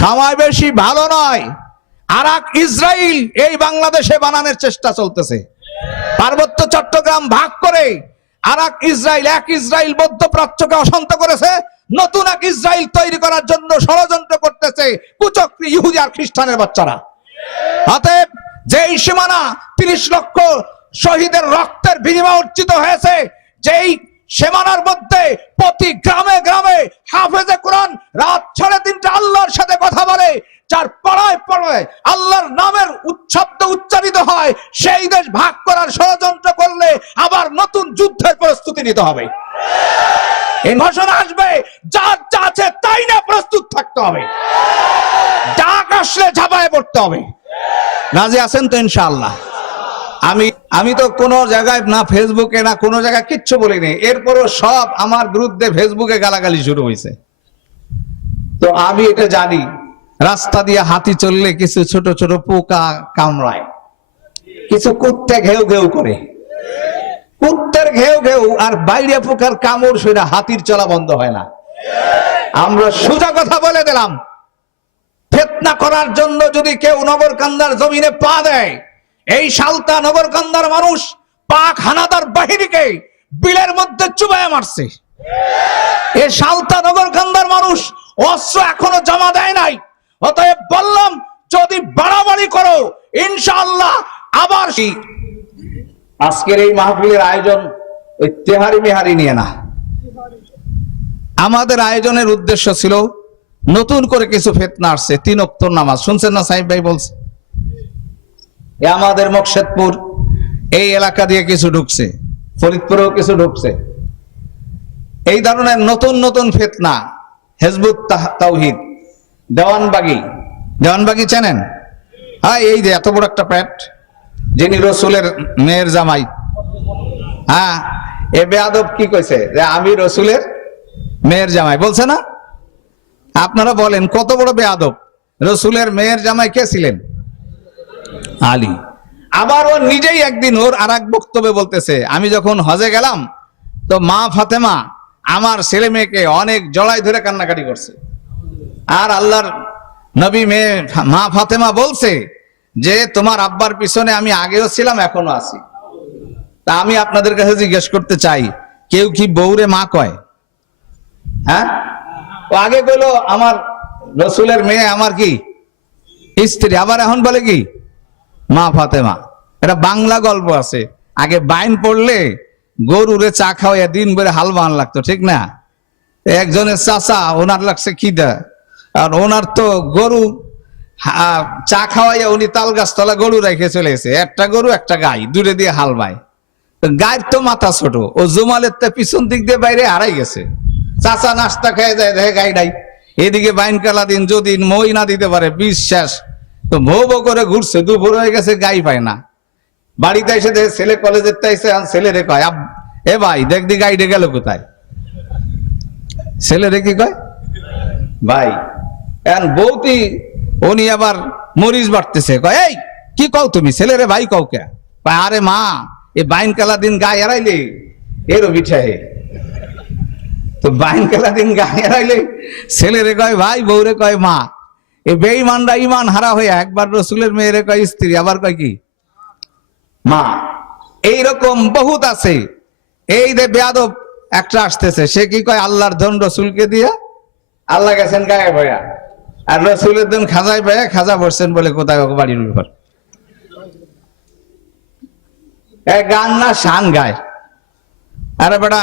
সময় বেশি ভালো নয়। আরাক ইসরায়েল এই বাংলাদেশে বানানোর চেষ্টা চলতেছে। পার্বত্য চট্টগ্রাম ভাগ করে আরাক ইসরায়েল এক ইসরায়েল মধ্যপ্রাচ্যকে অশান্ত করেছে। নতুন এক ইসরায়েল তৈরি করার জন্য ষড়যন্ত্র করতেছে কুচক্রী ইহুদি আর খ্রিস্টানের বাচ্চারা। অতএব যেই সীমানা তিরিশ লক্ষ শহীদের রক্তের বিনিময় অর্জিত হয়েছে, যেই সীমানার মধ্যে প্রতি গ্রামে গ্রামে হাফেজে কোরআন রাত সাড়ে তিনটা আল্লাহর সাথে কথা বলে, যার পড়ায় পড়ায় আল্লাহর নামের উচ্ছব্দ উচ্চারিত হয়, সেই দেশ ভাগ করার ষড়যন্ত্র করলে আবার নতুন যুদ্ধের প্রস্তুতি নিতে হবে। এই ঘোষণা আসবে, যার যা আছে তাই না প্রস্তুত থাকতে হবে। ডাক আসলে ঝাঁপায় পড়তে হবে। রাজি আছেন তো ইনশাআল্লাহ। আমি আমি তো কোনো জায়গায় না ফেসবুকে না কোনো জায়গায় কিচ্ছু বলিনি। এরপরও সব আমার বিরুদ্ধে ফেসবুকে গালাগালি শুরু হয়েছে তো আমি এটা জানি, রাস্তা দিয়ে হাতি চললে কিছু ছোট ছোট পোকা কামড়ায়। কিছু কুত্তে ঘেউ ঘেউ করে। কুত্তের ঘেউ ঘেউ আর বাইরে পোকার কামড় সেটা হাতির চলা বন্ধ হয় না। আমরা সোজা কথা বলে দিলাম। ফেতনা করার জন্য যদি কেউ নগরকান্দার জমিনে পা দেয় এই সালতা নগরকান্দার মানুষ পাক হানাদার বাহিনীকে বিলের মধ্যে চুবায় মারছে। এ সালতা নগরকান্দার মানুষ অস্ত্র এখনও জমা দেয় নাই। অতএব বললাম, যদি বাড়াবাড়ি করো, ইনশাআল্লাহ আবার আজকের এই মাহফিলের আয়োজন ওই তেহারি মেহারি নিয়ে না। আমাদের আয়োজনের উদ্দেশ্য ছিল নতুন করে কিছু ফেতনা আসছে, তিন অক্তর নামাজ। শুনছেন না সাহেব ভাই বলছে? এ আমাদের মকশেদপুর এই এলাকা দিয়ে কিছু ঢুকছে, ফরিদপুরেও কিছু ঢুকছে। এই ধরনের নতুন নতুন ফেতনা, হেজবুত তাওহিদ, দেওয়ানবাগি দেওয়ানবাগি চেনেন? হ্যাঁ এই যে এত বড় একটা প্যাট, যিনি রসুলের মেয়ের জামাই। হ্যাঁ এ বেয়াদব কি কইছে? যে আমি রসুলের মেয়ের জামাই। বলছে না? আপনারা বলেন, কত বড় বেয়াদব? রসুলের মেয়ের জামাই কে ছিলেন? আলী। আবার ও নিজেই একদিন ওর আর এক বক্তব্যে বলতেছে, আমি যখন হজে গেলাম, তো মা ফাতেমা আমার ছেলে মেয়েকে অনেক জড়াই ধরে কান্নাকাটি করছে। আর আল্লাহর নবী মেয়ে মা ফাতেমা বলছে যে, তোমার আব্বার পিছনে আমি আগেও ছিলাম, এখনও আছি। তা আমি আপনাদের কাছে জিজ্ঞেস করতে চাই, কেউ কি বউরে মা কয়? হ্যাঁ? ও আগে কইলো, আমার রসুলের মেয়ে আমার কি? স্ত্রী। আবার এখন বলে কি? মা ফাতেমা, এটা বাংলা গল্প আছে। আগে বাইন পড়লে গরুরে চা খাওয়াইয়া দিন ভরে হাল বান লাগতো, ঠিক না? একজনের চাচা, ওনার লাগছে খিদা। আর ওনার তো গরু চা খাওয়াইয়া উনি তাল গাছতলা গরু রেখে চলে গেছে। একটা গরু, একটা গাই দূরে দিয়ে হাল বায়। গায়ের তো মাথা ছোট, ও জুমালের তো পিছন দিক দিয়ে বাইরে হারাই গেছে। চাচা নাস্তা খেয়ে যায়, দেখে গাই নাই। এদিকে বাইন কালা দিন, যদি মই না দিতে পারে, বিশ্বাস। তো ভৌ ভৌ করে ঘুরছে, দুপুর হয়ে গেছে, গাই পায় না। বাড়িতে এসে দেখে ছেলে কলেজের তাইছে ছেলে রে কয়, "আব- এ ভাই, দেখ দি গাইডে গেল কোথায়? ছেলে রে কি কয়, ভাই, এখন বৌতি উনি আবার মরিচ বাড়তেছে। কয়, এই, কি কও তুমি? ছেলেরে ভাই কও কে? আরে মা, এ বাইন কালা দিন গায়ে এরাইলে এরও পিঠা হে। তো বাইন কালা দিন গায়ে এরাইলে ছেলেরে কয়, ভাই বউরে কয়, মা এ বেঈমানরা ইমান হারা হয়ে একবার রসুলের মেয়েরে কয় স্ত্রী আবার কয় কি? মা। এইরকম বহুত আছে। এই যে বেয়াদব একটা আসতেছে সে কি কয় আল্লাহর ধন রসুলকে দিয়া? আল্লাহ গেছেন গায়ে ভয়া আর রসুলের দিন খাজায় ভয়া খাজা বসছেন বলে কোথায় বাড়ির উপর। গান না শান গায়। আরে বেটা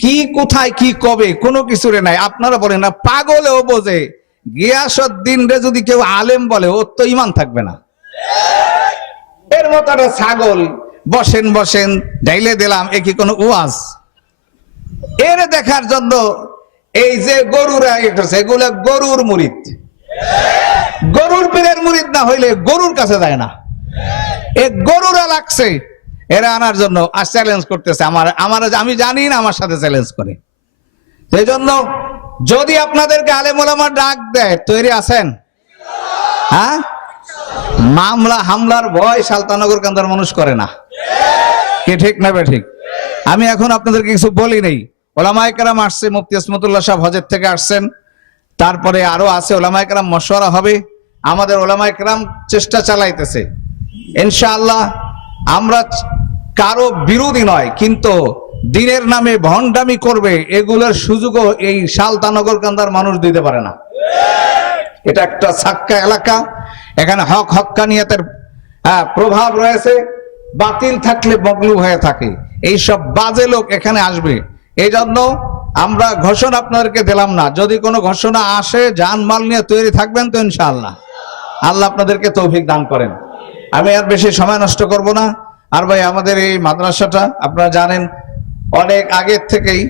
কি কোথায় কি কবে কোনো কিছুরে নাই। আপনারা বলেন না পাগলেও বোঝে। গিয়াসুদ্দিন রে যদি কেউ আলেম বলে, ওর তো ইমান থাকবে না। এর মতো ছাগল, বসেন বসেন ডাইলে দিলাম, এ কি কোনো ওয়াজ? এর দেখার জন্য এই যে গরুরা ইয়ে এগুলো গরুর মুরিদ। গরুর পীরের মুরিদ না হইলে গরুর কাছে যায় না। এ গরুরা লাগছে, এরা আনার জন্য আর চ্যালেঞ্জ করতেছে, আমার আমার, আমি জানি না আমার সাথে চ্যালেঞ্জ করে। সেই জন্য যদি আপনাদেরকে আলেমুলামা ডাক দেয়, তৈরি আছেন? হ্যাঁ? মামলা, হামলার ভয় সালতানগর কান্দার মানুষ করে না। কে ঠিক না ঠিক আমি এখন আপনাদেরকে কিছু বলি নেই। ওলামায় আসছে, মুফতি আসমতুল্লাহ সাহেব হজের থেকে আসছেন। তারপরে আরও আছে ওলামা একরাম মশওয়ারা হবে। আমাদের ওলামা একরাম চেষ্টা চালাইতেছে। ইনশাআল্লাহ আমরা কারও বিরোধী নয়, কিন্তু দিনের নামে ভণ্ডামি করবে এগুলোর সুযোগও এই সালতানগর কান্দার মানুষ দিতে পারে না। এটা একটা সাক্কা এলাকা এখানে হক হক্কানিয়তের আহ, প্রভাব রয়েছে বাতিল থাকলে মগলু হয়ে থাকে। এই সব বাজে লোক এখানে আসবে। এই জন্য আমরা ঘোষণা আপনাদেরকে দিলাম না। যদি কোনো ঘোষণা আসে জানমাল নিয়ে তৈরি থাকবেন তো ইনশাআল্লাহ। আল্লাহ আপনাদেরকে তৌফিক দান করেন। আমি আর বেশি সময় নষ্ট করব না। আর ভাই আমাদের এই মাদ্রাসাটা আপনারা জানেন অনেক আগের থেকেই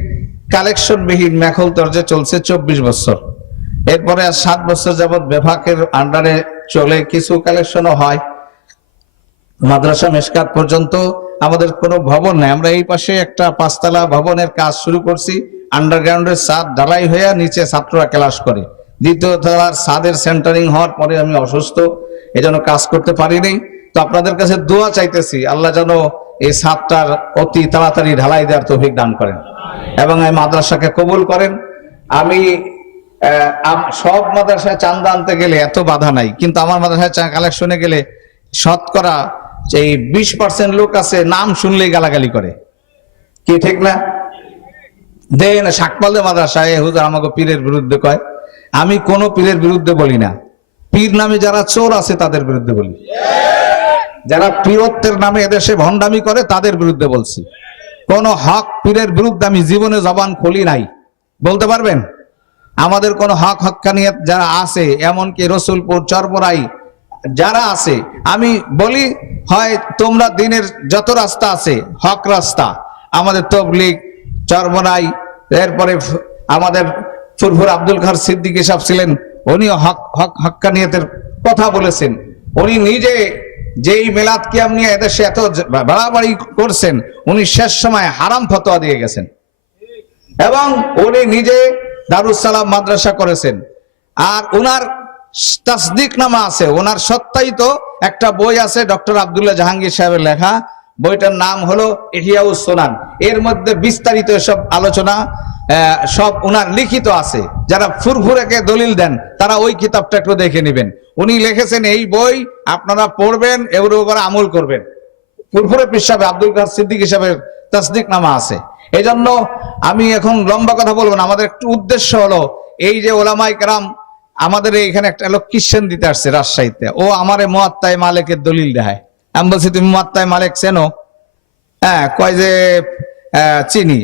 কালেকশন বিহীন মেখল তর্জে চলছে চব্বিশ বছর। এরপরে আর সাত বছর যাবৎ বেফাকের আন্ডারে চলে কিছু কালেকশনও হয়। মাদ্রাসা মেসকাত পর্যন্ত আমাদের কোনো ভবন নাই। আমরা এই পাশে একটা পাঁচতলা ভবনের কাজ শুরু করছি। আন্ডারগ্রাউন্ডের ছাদ ঢালাই হয়ে নিচে ছাত্ররা ক্লাস করে। দ্বিতীয় তলার ছাদের সেন্টারিং হওয়ার পরে আমি অসুস্থ, এজন্য কাজ করতে পারিনি। তো আপনাদের কাছে দোয়া চাইতেছি, আল্লাহ যেন এই ছাদটার অতি তাড়াতাড়ি ঢালাই দেওয়ার তৌফিক দান করেন এবং এই মাদ্রাসাকে কবুল করেন। আমি সব মাদ্রাসায় চান্দা আনতে গেলে এত বাধা নাই, কিন্তু আমার মাদ্রাসায় কালেকশনে গেলে শতকরা এই বিশ পার্সেন্ট লোক আছে, নাম শুনলেই গালাগালি করে। কি ঠিক না? দেন শাকপালদের মাদ্রাসায় হুজুর আমাকে পীরের বিরুদ্ধে কয়। আমি কোনো পীরের বিরুদ্ধে বলি না। পীর নামে যারা চোর আছে, তাদের বিরুদ্ধে বলি। যারা পীরত্বের নামে এদেশে ভণ্ডামি করে, তাদের বিরুদ্ধে বলছি। কোন হক পীরের বিরুদ্ধে আমি জীবনে জবান খুলি নাই। বলতে পারবেন? আমাদের কোন হক হক্কানিয়ত যারা আছে, এমনকি রসুলপুর চরপরাই যারা আছে, আমি বলি, হয় তোমরা দিনের যত রাস্তা আছে, হক রাস্তা, আমাদের তবলিগ চরমরাই এরপরে আমাদের ফুরফুর আব্দুল খার সিদ্দিক সাহেব ছিলেন, উনিও হক হক, হক্কানিয়তের কথা বলেছেন। উনি নিজে যেই মেলাদ কিয়াম নিয়ে এদেশে এত বাড়াবাড়ি করছেন, উনি শেষ সময় হারাম ফতোয়া দিয়ে গেছেন। এবং উনি নিজে দারুসালাম মাদ্রাসা করেছেন। আর ওনার তাসদিক নামা আছে ওনার সত্যায়িত একটা বই আছে ডক্টর আব্দুল্লাহ জাহাঙ্গীর সাহেবের লেখা। বইটার নাম হলো ইহিয়াউস সোনান। এর মধ্যে বিস্তারিত সব আলোচনা সব ওনার লিখিত আছে। যারা ফুরফুরেকে দলিল দেন, তারা ওই কিতাবটা একটু দেখে নেবেন। উনি লিখেছেন, এই বই আপনারা পড়বেন এর উপর আমল করবেন। ফুরফুরে হিসাবে আব্দুল কার সিদ্দিক হিসাবে তাসদিক নামা আছে। এই জন্য আমি এখন লম্বা কথা বলব না। আমাদের একটু উদ্দেশ্য হলো, এই যে ওলামাই কেরাম আমাদের এখানে একটা লোক কিশ্চেন দিতে আসছে রাজশাহীতে। ও আমারে মোয়াত্তায় মালিকের দলিল দেখায়। আমি বলছি, তুমি মোয়াত্তায় মালিক চেনো? হ্যাঁ কয় যে চিনি।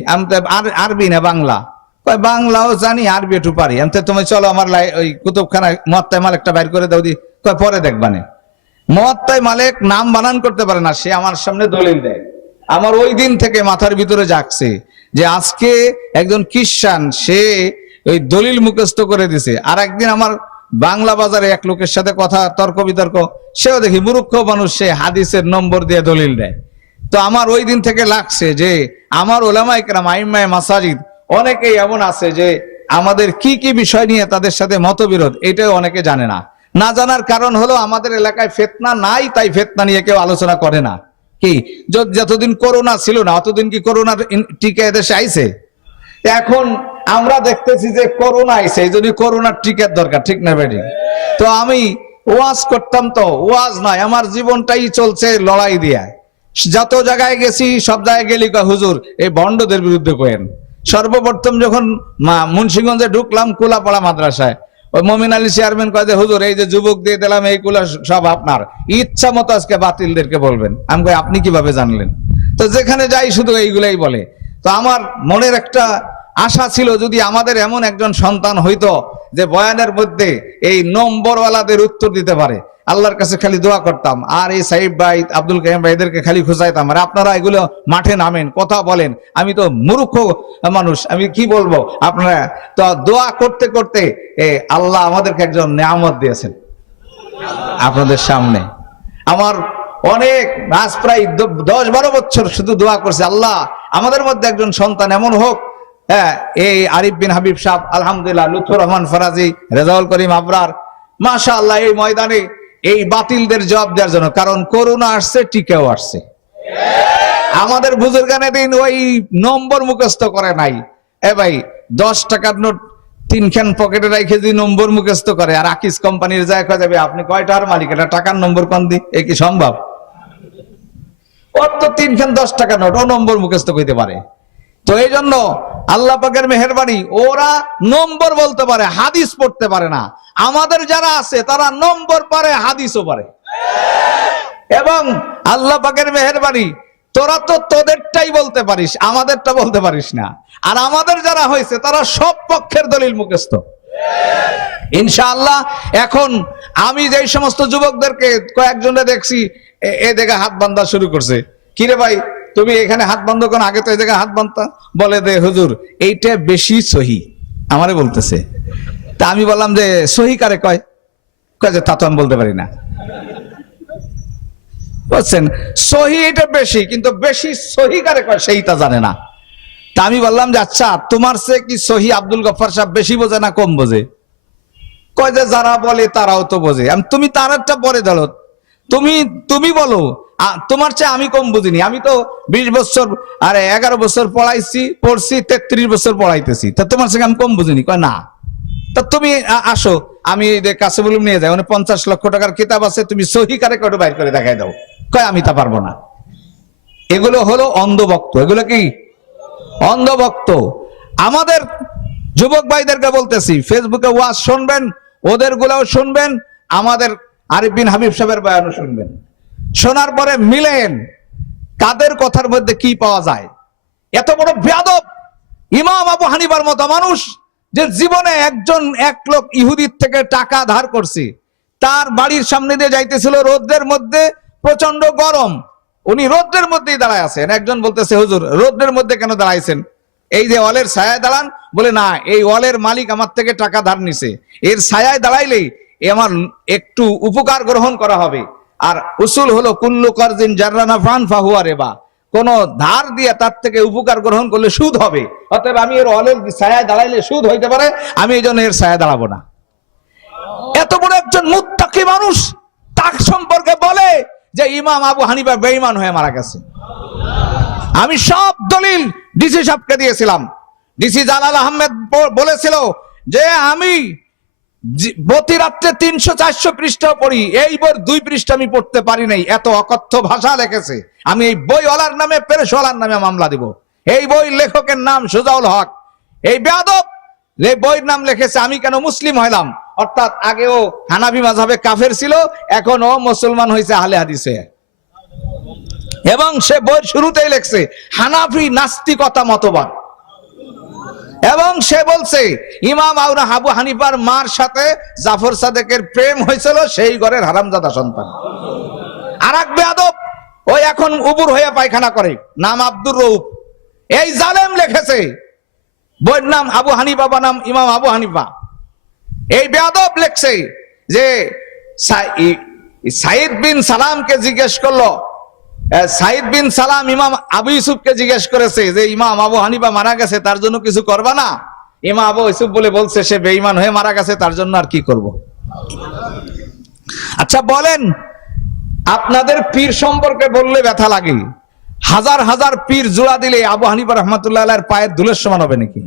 আরবি না বাংলা? বাংলাও জানি আরবি একটু পারি। আমি তো তুমি চলো আমার ওই কুতুবখানা মোয়াত্তায় মালিকটা বাইর করে দাও দি। কয়, পরে দেখবানে মহাত্মায় মালিক নাম বানান করতে পারে না, সে আমার সামনে দলিল দেয়। আমার ওই দিন থেকে মাথার ভিতরে জাগছে যে আজকে একজন খ্রিস্টান সে ওই দলিল মুখস্থ করে দিছে। আর একদিন আমার বাংলা বাজারে এক লোকের সাথে কথা, তর্ক বিতর্ক, সেও দেখি মূর্খ মানুষ, সে হাদিসের নম্বর দিয়ে দলিল দেয়। তো আমার ওই দিন থেকে লাগছে যে আমার ওলামাইকরাম আইমায় মাসাজিদ, অনেকেই এমন আছে যে আমাদের কি কি বিষয় নিয়ে তাদের সাথে মতবিরোধ, এটাও অনেকে জানে না। না জানার কারণ হলো আমাদের এলাকায় ফেতনা নাই, তাই ফেতনা নিয়ে কেউ আলোচনা করে না। কি? যতদিন করোনা ছিল না, অতদিন কি করোনার টিকা এদেশে আইছে? এখন আমরা দেখতেছি যে করোনা আইছে, এই জন্য করোনার টিকার দরকার, ঠিক না বেডি তো আমি ওয়াজ করতাম তো, ওয়াজ নয় আমার জীবনটাই চলছে লড়াই দিয়া। যত জায়গায় গেছি, সব জায়গায় গেলি হুজুর, এই বন্ডদের বিরুদ্ধে কোয়েন সর্বপ্রথম যখন মা- মুন্সিগঞ্জে ঢুকলাম, কুলাপাড়া মাদ্রাসায়, ওই মমিন আলী চেয়ারম্যান কয় হুজুর, এই যে যুবক দিয়ে দিলাম এইগুলা সব আপনার। ইচ্ছা মতো আজকে বাতিলদেরকে বলবেন। আমি কই, আপনি কীভাবে জানলেন? তো যেখানে যাই, শুধু এইগুলাই বলে। তো আমার মনের একটা আশা ছিল, যদি আমাদের এমন একজন সন্তান হইতো, যে বয়ানের মধ্যে এই নম্বরওয়ালাদের উত্তর দিতে পারে আল্লাহর কাছে খালি দোয়া করতাম। আর এই সাহিব ভাই, আব্দুল কাইম ভাই এদেরকে খালি খুঁজাইতাম। আর আপনারা এগুলো মাঠে নামেন, কথা বলেন। আমি তো মূর্খ মানুষ, আমি কি বলব? আপনারা তো দোয়া করতে করতে আল্লাহ আমাদেরকে একজন নিয়ামত দিয়েছেন। আপনাদের সামনে। আমার অনেক, আজ প্রায় দশ বারো বছর শুধু দোয়া করছে, আল্লাহ আমাদের মধ্যে একজন সন্তান এমন হোক। হ্যাঁ এই আরিফ বিন হাবিব সাহ আলহামদুলিল্লাহ, লুৎফুর রহমান ফরাজি, রেজাউল করিম আবরার মাশা আল্লাহ এই ময়দানে এই বাতিলদের জবাব দেওয়ার জন্য, কারণ করোনা আসছে, টিকাও আসছে। আমাদের বুজুর্গানে দিন ওই নম্বর মুখস্থ করে নাই। এ ভাই, দশ টাকার নোট তিনখান পকেটে রেখে যদি নম্বর মুখস্থ করে, আর আকিস কোম্পানির যায় কয়া যাবে, আপনি কয়টার মালিক? এটা টাকার নম্বর কোন দি? এ কি সম্ভব? ওর তিনখান দশ টাকা নোট, ও নম্বর মুখস্থ করতে পারে। তো এই জন্য আল্লাহ পাকের মেহরবানি, ওরা নম্বর বলতে পারে, হাদিস পড়তে পারে না। আমাদের যারা আছে, তারা নম্বর পারে, হাদিসও পারে। এবং আল্লাহ পাকের মেহরবানি, তোরা তো তোদেরটাই বলতে পারিস, আমাদেরটা বলতে পারিস না। আর আমাদের যারা হয়েছে, তারা সব পক্ষের দলিল মুখস্থ। ইনশাআল্লাহ, এখন আমি যেই সমস্ত যুবকদেরকে কয়েকজনে দেখছি এ দেখে হাত বান্ধা শুরু করছে। কিরে ভাই তুমি এখানে হাত বন্ধ কোন আগে তো এই জায়গায় হাত বান্ধা। বলে দে, হুজুর, এইটা বেশি সহি। আমারে বলতেছে। তা আমি বললাম যে, সহি কারে কয়? কয় যে, তা তো আমি বলতে পারি না। বুঝছেন সহি এটা বেশি, কিন্তু বেশি সহি কারে কয় সেইটা জানে না। তা আমি বললাম যে আচ্ছা তোমার সে কি সহি আব্দুল গফার সাহেব বেশি বোঝে না কম বোঝে? কয় যে, যারা বলে তারাও তো বোঝে। আমি, তুমি তার একটা পরে ধরো। তুমি তুমি বলো তোমার চেয়ে আমি কম বুঝিনি। আমি তো বিশ বছর, আর এগারো বছর পড়াইছি, পড়ছি, তেত্রিশ বছর পড়াইতেছি। তা তোমার সঙ্গে আমি কম বুঝিনি। কয়, না। তা তুমি আসো, আমি কাছে বলুম নিয়ে যাই মানে পঞ্চাশ লক্ষ টাকার কিতাব আছে, তুমি সহি কারে কয়টা বাইর করে দেখাই দাও। কয়, আমি তা পারব না। এগুলো হলো অন্ধভক্ত। এগুলো কি? অন্ধভক্ত। আমাদের যুবক ভাইদেরকে বলতেছি, ফেসবুকে ওয়াজ শুনবেন ওদের গুলাও শুনবেন, আমাদের আরিফ বিন হাবিব সাহেবের বয়ানও শুনবেন। শোনার পরে মিলেন তাদের কথার মধ্যে কি পাওয়া যায়। এত বড় বেয়াদব, ইমাম আবু হানিবার মতো মানুষ যে জীবনে একজন এক লোক ইহুদির থেকে টাকা ধার করছে, তার বাড়ির সামনে দিয়ে যাইতেছিল রোদ্রের মধ্যে প্রচণ্ড গরম। উনি রোদ্রের মধ্যেই দাঁড়ায় আছেন। একজন বলতেছে, হুজুর, রোদ্রের মধ্যে কেন দাঁড়াইছেন? এই যে অলের ছায়ায় দাঁড়ান, বলে, না, এই অলের মালিক আমার থেকে টাকা ধার নিছে। এর ছায়ায় দাঁড়াইলেই এ আমার একটু উপকার গ্রহণ করা হবে। আর উসুল হলো, কুল্লু করজিন জাররানা ফান ফাহুয়া রেবা। কোন ধার দিয়ে তার থেকে উপকার গ্রহণ করলে সুদ হবে। অতএব আমি এর অলের ছায়ায় দাঁড়াইলে সুদ হইতে পারে, আমি এই জন্য এর ছায়ায় দাঁড়াবো না। এত বড় একজন মুত্তাকি মানুষ তার সম্পর্কে বলে যে ইমাম আবু হানিফা বেঈমান হয়ে মারা গেছে। আমি সব দলিল ডিসি সাহেবকে দিয়েছিলাম। ডিসি জালাল আহমেদ বলেছিল যে আমি প্রতি রাত্রে তিনশো, চারশো পৃষ্ঠা পড়ি। এই বই দুই পৃষ্ঠা আমি পড়তে পারি নাই, এত অকথ্য ভাষা লিখেছে আমি এই বইওয়ালার নামে, পেরেশওয়ালার নামে মামলা দিব। এই বই লেখকের নাম সুজাউল হক। এই বেয়াদব এই বইয়ের নাম লিখেছে, আমি কেন মুসলিম হইলাম? অর্থাৎ আগেও হানাবি মাঝাবে কাফের ছিল এখন ও মুসলমান হয়েছে আহলে হাদিসে। এবং সে বইয়ের শুরুতেই লেখছে, হানাফি নাস্তিকতা মতবাদ। এবং সে বলছে, ইমাম আউরা হাবু হানিফার মার সাথে জাফর সাদেকের প্রেম হয়েছিল, সেই ঘরের হারামজাদা সন্তান। আর এক বেয়াদব ওই এখন উবুর হয়ে পায়খানা করে, নাম আব্দুর রৌফ এই জালেম লিখেছে, বইয়ের নাম আবু হানিফা বা নাম ইমাম আবু হানিফা। এই বেয়াদব লেখছে যে সাইদ বিন সালামকে জিজ্ঞেস করল সাইদ বিন সালাম ইমাম আবু ইউসুফকে জিজ্ঞেস করেছে যে, ইমাম আবু হানিবা মারা গেছে, তার জন্য কিছু করবা না? ইমাম আবু ইউসুফ বলে, বলছে, সে বেঈমান হয়ে মারা গেছে, তার জন্য আর কি করব? আচ্ছা বলেন, আপনাদের পীর সম্পর্কে বললে ব্যথা লাগে। হাজার হাজার পীর জোড়া দিলে আবু হানিফা রহমতুল্লাহ পায়ের দুলের সমান হবে নাকি?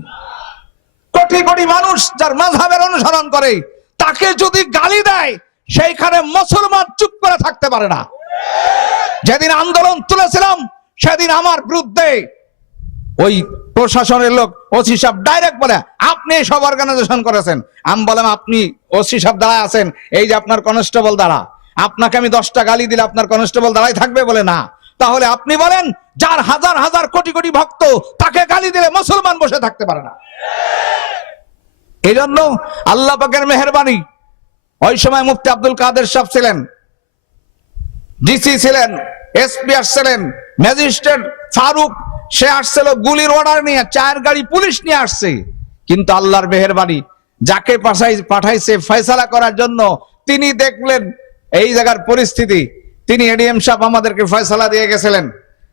কোটি কোটি মানুষ যার মাঝহাবের অনুসরণ করে, তাকে যদি গালি দেয়, সেইখানে মুসলমান চুপ করে থাকতে পারে না। যেদিন আন্দোলন তুলেছিলাম, সেদিন আমার বিরুদ্ধে ওই প্রশাসনের লোক ওসি সাহেব ডাইরেক্ট বলে, আপনি সব অর্গানাইজেশন করেছেন। আমি বললাম, আপনি ওসি সাহেব দাঁড়ায় আছেন, এই যে আপনার কনস্টেবল দাঁড়া আপনাকে আমি দশটা গালি দিলে আপনার কনস্টেবল দাঁড়াই থাকবে বলে না। তাহলে আপনি বলেন, যার হাজার হাজার কোটি কোটি ভক্ত তাকে গালি দিলে মুসলমান বসে থাকতে পারে না। এই জন্য আল্লাহ মেহরবানি। ওই সময় মুফতি আব্দুল কাদের সাহেব ছিলেন ডিসি ছিলেন এসপি আসছিলেন ম্যাজিস্ট্রেট ফারুক, সে আসছিল গুলির অর্ডার নিয়ে চার গাড়ি পুলিশ নিয়ে আসছে। কিন্তু আল্লাহর মেহরবানি, যাকে পাঠাই পাঠাইছে ফয়সালা করার জন্য, তিনি দেখলেন এই জায়গার পরিস্থিতি। তিনি এডিএম সাহেব আমাদেরকে ফয়সালা দিয়ে গেছিলেন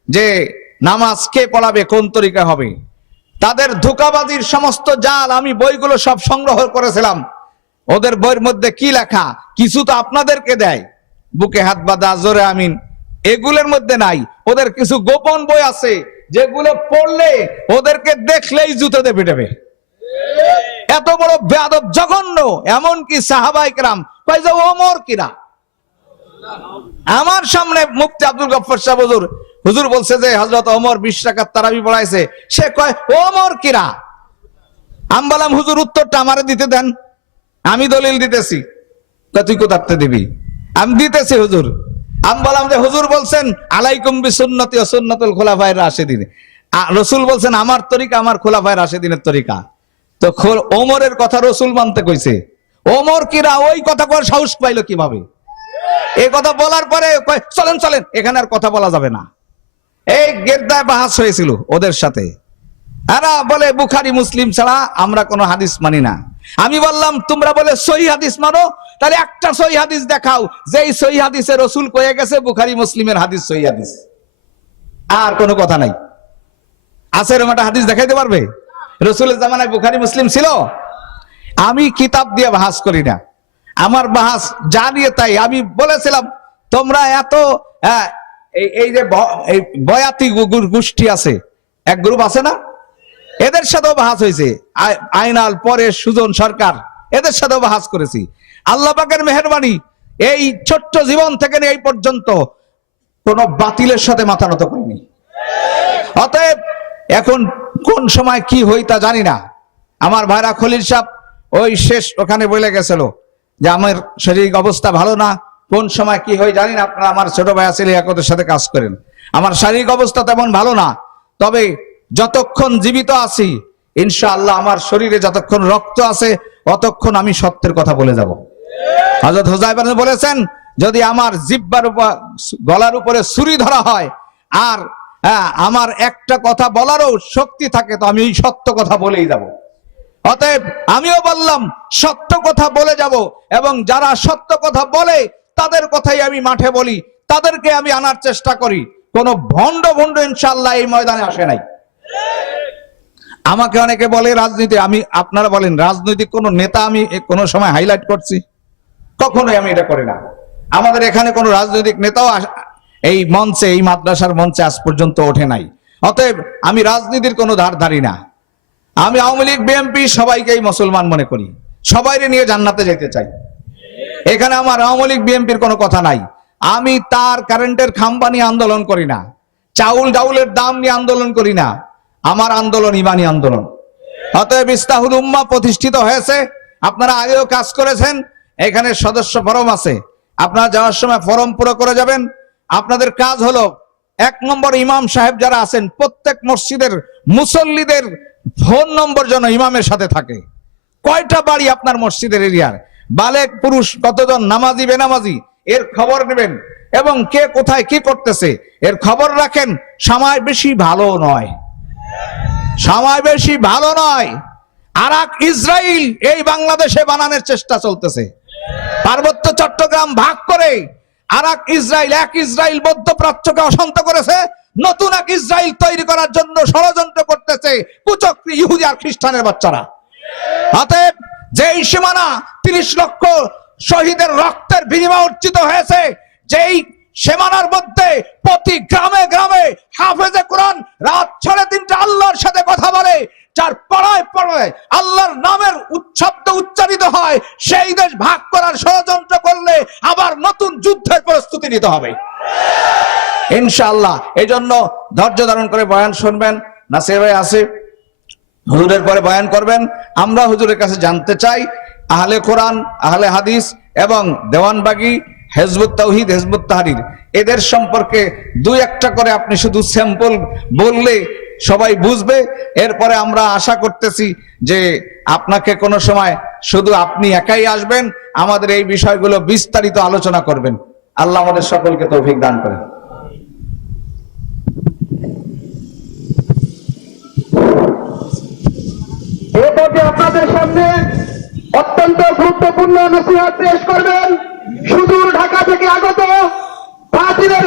যে, নামাজ কে পড়াবে, কোন তরিকা হবে? তাদের ধোকাবাজির সমস্ত জাল আমি বইগুলো সব সংগ্রহ করেছিলাম। ওদের বইয়ের মধ্যে কি লেখা? কিছু তো আপনাদেরকে দেয়। বুকে হাত বাঁধা, জোরে আমিন। এগুলোর মধ্যে নাই। ওদের কিছু গোপন বই আছে, যেগুলো পড়লে ওদেরকে দেখলেই জুতোতে পিটাবে এত বড় বেয়াদব জঘন্য, এমনকি সাহাবাই কেরাম কয় যে ওমর কিরা? আমার সামনে মুফতি আব্দুল গফর সাহেব হুজুর হুজুর বলছে যে হজরত ওমর বিশ টাকার তারাবি পড়াইছে। সে কয় ওমর কিরা? আমি বললাম, হুজুর, উত্তরটা আমারে দিতে দেন। আমি দলিল দিতেছি। তুই কোথাতে দিবি? আমি দিতেছি হুজুর। আমি বললাম যে, হুজুর বলছেন, আলাইকুম বি সুন্নতি ও সুন্নতুল খোলাফায়ের রাশেদিন। রসুল বলছেন, আমার তরিকা, আমার খোলাফায়ের রাশেদিনের তরিকা। তো ওমরের কথা রসুল মানতে কইছে। ওমর কিরা ওই কথা কর সাহস পাইলো কীভাবে? এই কথা বলার পরে চলেন চলেন, এখানে আর কথা বলা যাবে না। এই গেরদায় বাহাস হয়েছিল ওদের সাথে। এরা বলে, বুখারি, মুসলিম ছাড়া আমরা কোনো হাদিস মানি না। আমি বললাম, তোমরা বলে সহি হাদিস মানো তাহলে একটা সহি হাদিস দেখাও, যেই সহি হাদিসে রসুল কয়ে গেছে, বুখারি, মুসলিমের হাদিস সহি হাদিস। আর কোনো কথা নাই। আছে এরকম একটা হাদিস দেখাইতে পারবে? রসুলের জামানায় বুখারি, মুসলিম ছিল? আমি কিতাব দিয়ে বাহাস করি না। আমার বাহাস যা নিয়ে তাই। আমি বলেছিলাম, তোমরা এত এই যে বয়াতি গোষ্ঠী আছে, এক গ্রুপ আছে না? এদের সাথেও বাহাস হয়েছে। আই- আইনাল পরে সুজন সরকার, এদের সাথেও বাহাস করেছি। আল্লাহ পাকের মেহরবানি, এই ছোট্ট জীবন থেকে এই পর্যন্ত কোন বাতিলের সাথে মাথা নত করিনি। অতএব এখন কোন সময় কি হই তা জানি না। আমার ভাইরা খলিল সাহেব ওই শেষ ওখানে বলে গেছিল যে, আমার শারীরিক অবস্থা ভালো না, কোন সময় কি হয় জানি না, আপনারা আমার ছোট ভাই আছে একদের সাথে কাজ করেন। আমার শারীরিক অবস্থা তেমন ভালো না, তবে যতক্ষণ জীবিত আছি, ইনশাআল্লাহ আমার শরীরে যতক্ষণ রক্ত আছে, অতক্ষণ আমি সত্যের কথা বলে যাব। হজরত হুজাইফান বলেছেন যদি আমার জিব্বার গলার উপরে ছুরি ধরা হয় আর হ্যাঁ, আমার একটা কথা বলারও শক্তি থাকে তো আমি সত্য কথা বলেই যাব। অতএব আমিও বললাম সত্য কথা বলে যাব এবং যারা সত্য কথা বলে তাদের কথাই আমি মাঠে বলি তাদেরকে আমি আনার চেষ্টা করি। কোন ভণ্ড ভণ্ড ইনশাল্লাহ এই ময়দানে আসে নাই। আমাকে অনেকে বলে রাজনীতি আমি আপনারা বলেন রাজনৈতিক কোন নেতা আমি কোনো সময় হাইলাইট করছি? কখনোই আমি এটা করি না। আমাদের এখানে কোনো রাজনৈতিক নেতাও এই মঞ্চে, এই মাদ্রাসার মঞ্চে আজ পর্যন্ত ওঠে নাই। অতএব আমি রাজনীতির কোনো ধার ধারি না। আমি আওয়ামী লীগ বিএনপি সবাইকেই মুসলমান মনে করি। সবাইরে নিয়ে জান্নাতে যেতে চাই। এখানে আমার আওয়ামী লীগ বিএনপির কোনো কথা নাই। আমি তার কারেন্টের খাম্বা নিয়ে আন্দোলন করি না। চাউল ডাউলের দাম নিয়ে আন্দোলন করি না। আমার আন্দোলন ইমানি আন্দোলন। অতএব ইস্তাহুল উম্মা প্রতিষ্ঠিত হয়েছে। আপনারা আগেও কাজ করেছেন। এখানে সদস্য ফরম আছে। আপনারা যাওয়ার সময় ফরম পুরো করে যাবেন। আপনাদের কাজ হলো, এক নম্বর ইমাম সাহেব যারা আছেন, প্রত্যেক মসজিদের মুসল্লিদের ফোন নম্বর যেন ইমামের সাথে থাকে। কয়টা বাড়ি আপনার মসজিদের এরিয়ার? বালেক পুরুষ কতজন? নামাজি, বেনামাজি? এর খবর নেবেন। এবং কে কোথায় কি করতেছে? এর খবর রাখেন, সময় বেশি ভালো নয়। সময় বেশি ভালো নয়। আরাক ইসরায়েল এই বাংলাদেশে বানানোর চেষ্টা চলতেছে। পার্বত্য চট্টগ্রাম ভাগ করে আরাক ইসরায়েল এক ইসরায়েল মধ্যপ্রাচ্যকে অশান্ত করেছে। নতুন এক ইসরায়েল তৈরি করার জন্য ষড়যন্ত্র করতেছে কুচক্রী ইহুদি আর খ্রিস্টানের বাচ্চারা। অতএব যেই সীমানা তিরিশ লক্ষ শহীদের রক্তের বিনিময় অর্জিত হয়েছে, যেই সীমানার মধ্যে প্রতি গ্রামে গ্রামে হাফেজে কোরআন রাত সাড়ে তিনটা আল্লাহর সাথে কথা বলে যার পড়ায় পড়ায় আল্লাহর নামের উচ্ছব্দ উচ্চারিত হয়, সেই দেশ ভাগ করার ষড়যন্ত্র করলে আবার নতুন যুদ্ধের প্রস্তুতি নিতে হবে। ইনশাআল্লাহ এই জন্য ধৈর্য ধারণ করে বয়ান শুনবেন। নাসির ভাই, আসিফ, হুজুরের পরে বয়ান করবেন। আমরা হুজুরের কাছে জানতে চাই, আহলে কোরআন, আহলে হাদিস এবং দেওয়ানবাগি, হেজবুত তাওহিদ, হেজবুত তাহারির, এদের সম্পর্কে দুই একটা করে আপনি শুধু স্যাম্পল বললে সবাই বুঝবে। এরপরে আমরা আশা করতেছি যে আপনাকে কোনো সময় শুধু আপনি একাই আসবেন, আমাদের এই বিষয়গুলো বিস্তারিত আলোচনা করবেন। আল্লাহ আমাদের সকলকে তৌফিক দান করেন। আপনাদের সামনে অত্যন্ত গুরুত্বপূর্ণ নসিহত পেশ করবেন, সুদূর ঢাকা থেকে আগত বাতিলের